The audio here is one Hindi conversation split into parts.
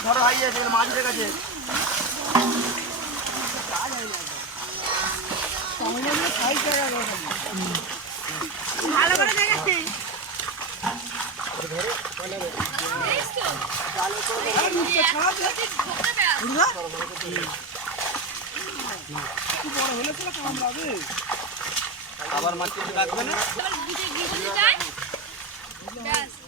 तो धरा हाई है चलो मार्च देगा चलो अब मार्च देगा क्या ना बस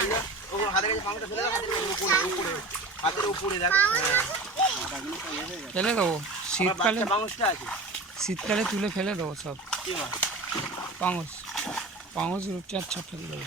শীতকালে তুলে ফেলে দেবো সব পাঙস পাঙস রূপচাঁদ ছাপ ফেলে দেবো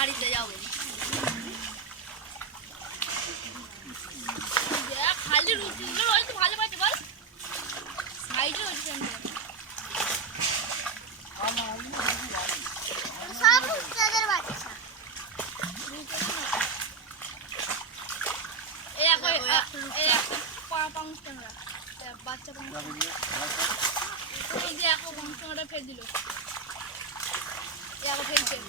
আরে দে যাও রে যা খালি রুটিগুলো ওই তো ভালো ভালো বল নাই তো হইছে না সব সব ধরে রাখছ এয়া কই এ পা পাং ছা এটা বাচ্চা পাং ছা দিয়া কই পাং ছাটা ফেলে দিল এয়া ফেলে দিল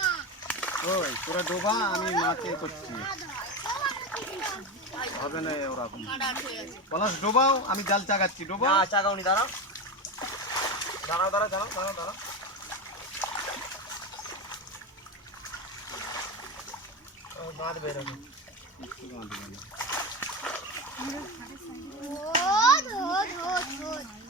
পলাশ ডোবাও আমি জাল চাগাচ্ছি ডোবাও না চাগাও নি দাঁড়াও দাঁড়াও দাঁড়াও দাঁড়াও দাঁড়াও बाद बेरा में ओ धो धो धो